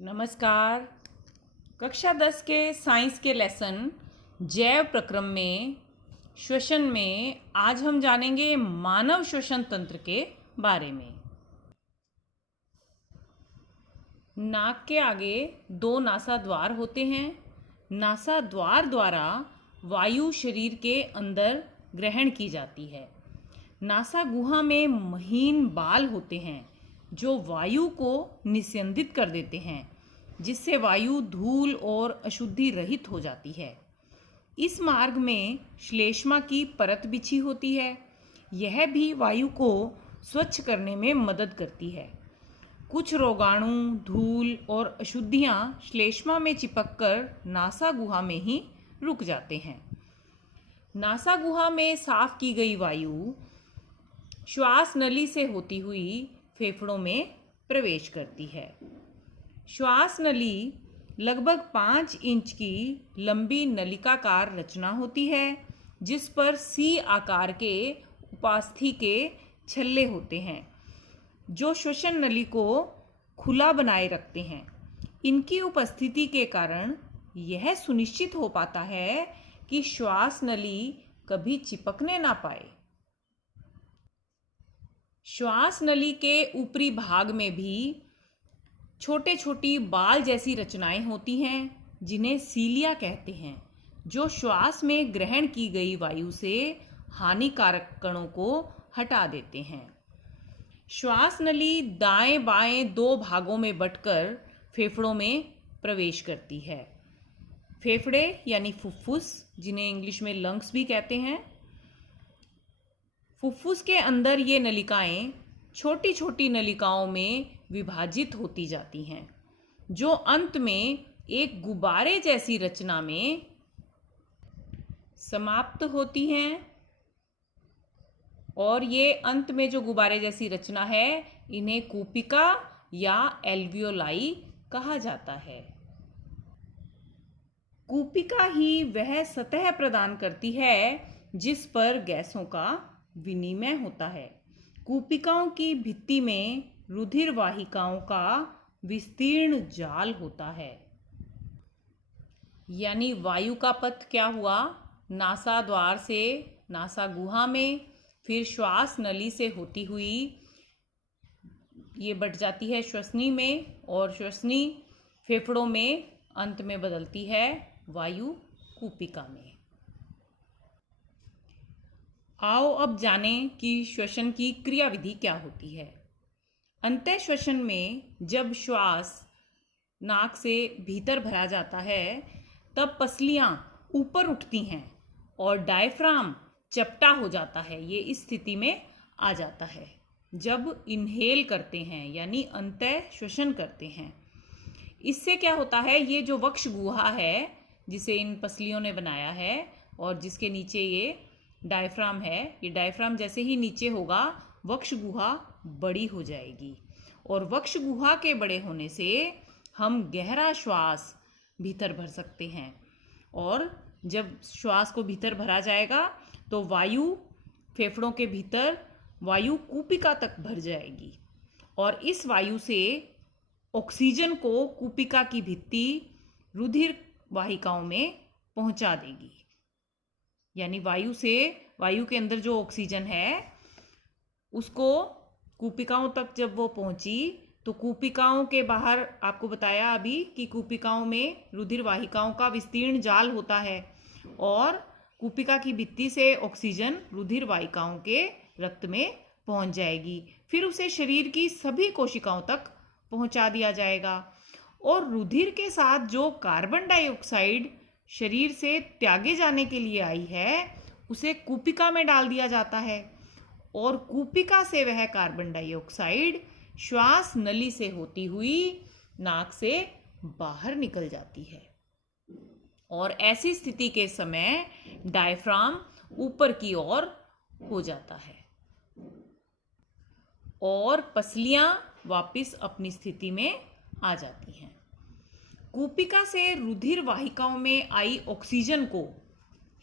नमस्कार। कक्षा 10 के साइंस के लेसन जैव प्रक्रम में श्वसन में आज हम जानेंगे मानव श्वसन तंत्र के बारे में। नाक के आगे दो नासा द्वार होते हैं। नासा द्वार द्वारा वायु शरीर के अंदर ग्रहण की जाती है। नासा गुहा में महीन बाल होते हैं जो वायु को निस्यंदित कर देते हैं, जिससे वायु धूल और अशुद्धि रहित हो जाती है। इस मार्ग में श्लेष्मा की परत बिछी होती है। यह भी वायु को स्वच्छ करने में मदद करती है। कुछ रोगाणु, धूल और अशुद्धियां श्लेष्मा में चिपककर नासा गुहा में ही रुक जाते हैं। नासा गुहा में साफ की गई वायु श्वास नली से होती हुई फेफड़ों में प्रवेश करती है। श्वास नली लगभग 5 इंच की लंबी नलिकाकार रचना होती है, जिस पर सी आकार के उपास्थि के छल्ले होते हैं जो श्वसन नली को खुला बनाए रखते हैं। इनकी उपस्थिति के कारण यह सुनिश्चित हो पाता है कि श्वास नली कभी चिपकने ना पाए। श्वास नली के ऊपरी भाग में भी छोटे छोटी बाल जैसी रचनाएं होती हैं, जिन्हें सीलिया कहते हैं, जो श्वास में ग्रहण की गई वायु से हानिकारक कणों को हटा देते हैं। श्वास नली दाएं बाएं 2 भागों में बंटकर फेफड़ों में प्रवेश करती है। फेफड़े यानी फुफ्फुस, जिन्हें इंग्लिश में लंग्स भी कहते हैं, फुफ्फुस के अंदर ये नलिकाएं छोटी छोटी नलिकाओं में विभाजित होती जाती हैं, जो अंत में एक गुब्बारे जैसी रचना में समाप्त होती हैं। और ये अंत में जो गुब्बारे जैसी रचना है, इन्हें कूपिका या एल्वियोलाई कहा जाता है। कूपिका ही वह सतह प्रदान करती है जिस पर गैसों का विनिमय होता है। कूपिकाओं की भित्ति में रुधिर वाहिकाओं का विस्तीर्ण जाल होता है। यानी वायु का पथ क्या हुआ? नासा द्वार से नासा गुहा में, फिर श्वास नली से होती हुई ये बट जाती है श्वसनी में, और श्वसनी फेफड़ों में, अंत में बदलती है वायु कूपिका में। आओ अब जानें कि श्वसन की क्रियाविधि क्या होती है। अंतः श्वसन में जब श्वास नाक से भीतर भरा जाता है, तब पसलियां ऊपर उठती हैं और डायफ्राम चपटा हो जाता है। ये इस स्थिति में आ जाता है जब इनहेल करते हैं, यानी अंतः श्वसन करते हैं। इससे क्या होता है, ये जो वक्ष गुहा है जिसे इन पसलियों ने बनाया है और जिसके नीचे ये डायफ्राम है, ये डायफ्राम जैसे ही नीचे होगा, वक्ष गुहा बड़ी हो जाएगी। और वक्ष गुहा के बड़े होने से हम गहरा श्वास भीतर भर सकते हैं। और जब श्वास को भीतर भरा जाएगा तो वायु फेफड़ों के भीतर वायु कूपिका तक भर जाएगी, और इस वायु से ऑक्सीजन को कूपिका की भित्ति रुधिर वाहिकाओं में पहुंचा देगी। यानी वायु के अंदर जो ऑक्सीजन है उसको कूपिकाओं तक जब वो पहुंची, तो कूपिकाओं के बाहर आपको बताया अभी कि कूपिकाओं में रुधिर वाहिकाओं का विस्तीर्ण जाल होता है, और कूपिका की भित्ति से ऑक्सीजन रुधिर वाहिकाओं के रक्त में पहुंच जाएगी। फिर उसे शरीर की सभी कोशिकाओं तक पहुंचा दिया जाएगा। और रुधिर के साथ जो कार्बन डाइऑक्साइड शरीर से त्यागे जाने के लिए आई है, उसे कूपिका में डाल दिया जाता है, और कूपिका से वह कार्बन डाइऑक्साइड श्वास नली से होती हुई नाक से बाहर निकल जाती है। और ऐसी स्थिति के समय डायफ्राम ऊपर की ओर हो जाता है और पसलियां वापस अपनी स्थिति में आ जाती हैं। कूपिका से रुधिर वाहिकाओं में आई ऑक्सीजन को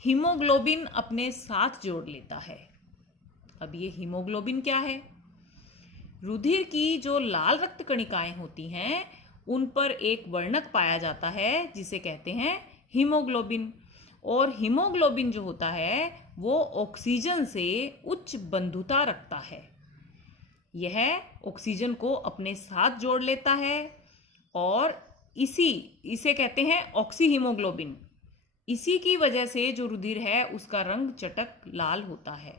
हीमोग्लोबिन अपने साथ जोड़ लेता है। अब ये हीमोग्लोबिन क्या है? रुधिर की जो लाल रक्त कणिकाएं होती हैं, उन पर एक वर्णक पाया जाता है जिसे कहते हैं हीमोग्लोबिन। और हीमोग्लोबिन जो होता है वो ऑक्सीजन से उच्च बंधुता रखता है। यह ऑक्सीजन को अपने साथ जोड़ लेता है और इसे कहते हैं ऑक्सी हीमोग्लोबिन। इसी की वजह से जो रुधिर है उसका रंग चटक लाल होता है।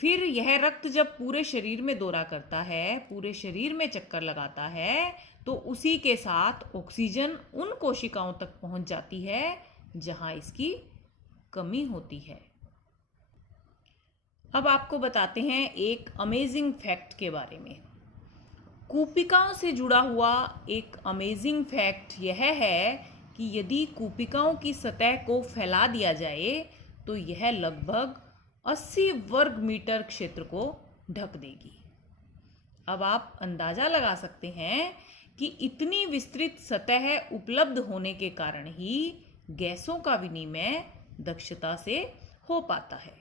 फिर यह रक्त जब पूरे शरीर में दौरा करता है, पूरे शरीर में चक्कर लगाता है, तो उसी के साथ ऑक्सीजन उन कोशिकाओं तक पहुंच जाती है जहां इसकी कमी होती है। अब आपको बताते हैं एक अमेजिंग फैक्ट के बारे में। कूपिकाओं से जुड़ा हुआ एक अमेजिंग फैक्ट यह है कि यदि कूपिकाओं की सतह को फैला दिया जाए तो यह लगभग 80 वर्ग मीटर क्षेत्र को ढक देगी। अब आप अंदाजा लगा सकते हैं कि इतनी विस्तृत सतह उपलब्ध होने के कारण ही गैसों का विनिमय दक्षता से हो पाता है।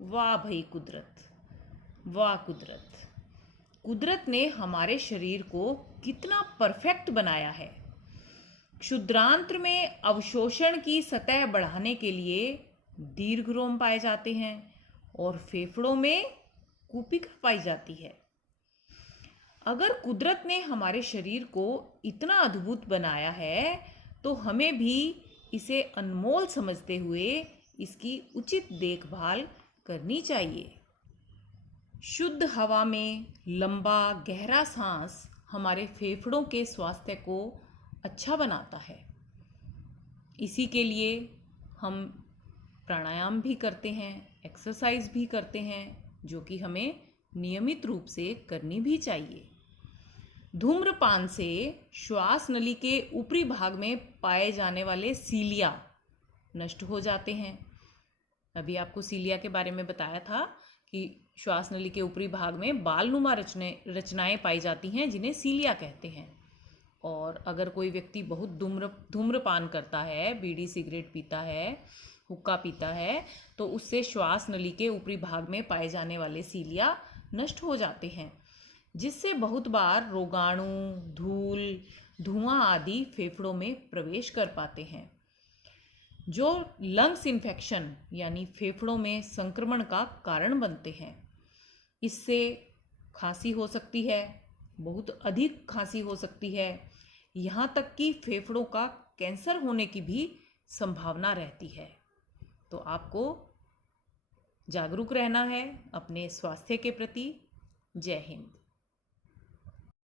वाह भाई कुदरत, वाह कुदरत! कुदरत ने हमारे शरीर को कितना परफेक्ट बनाया है। क्षुद्रांत्र में अवशोषण की सतह बढ़ाने के लिए दीर्घरोम पाए जाते हैं और फेफड़ों में कूपिका पाई जाती है। अगर कुदरत ने हमारे शरीर को इतना अद्भुत बनाया है तो हमें भी इसे अनमोल समझते हुए इसकी उचित देखभाल करनी चाहिए। शुद्ध हवा में लंबा गहरा सांस हमारे फेफड़ों के स्वास्थ्य को अच्छा बनाता है। इसी के लिए हम प्राणायाम भी करते हैं, एक्सरसाइज भी करते हैं, जो कि हमें नियमित रूप से करनी भी चाहिए। धूम्रपान से श्वास नली के ऊपरी भाग में पाए जाने वाले सीलिया नष्ट हो जाते हैं। अभी आपको सीलिया के बारे में बताया था कि श्वास नली के ऊपरी भाग में बालनुमा रचनाएं पाई जाती हैं जिन्हें सीलिया कहते हैं। और अगर कोई व्यक्ति बहुत धूम्रपान करता है, बीड़ी सिगरेट पीता है, हुक्का पीता है, तो उससे श्वास नली के ऊपरी भाग में पाए जाने वाले सीलिया नष्ट हो जाते हैं, जिससे बहुत बार रोगाणु, धूल, धुआं आदि फेफड़ों में प्रवेश कर पाते हैं, जो लंग्स इन्फेक्शन यानी फेफड़ों में संक्रमण का कारण बनते हैं। इससे खांसी हो सकती है, बहुत अधिक खांसी हो सकती है, यहाँ तक कि फेफड़ों का कैंसर होने की भी संभावना रहती है। तो आपको जागरूक रहना है अपने स्वास्थ्य के प्रति। जय हिंद।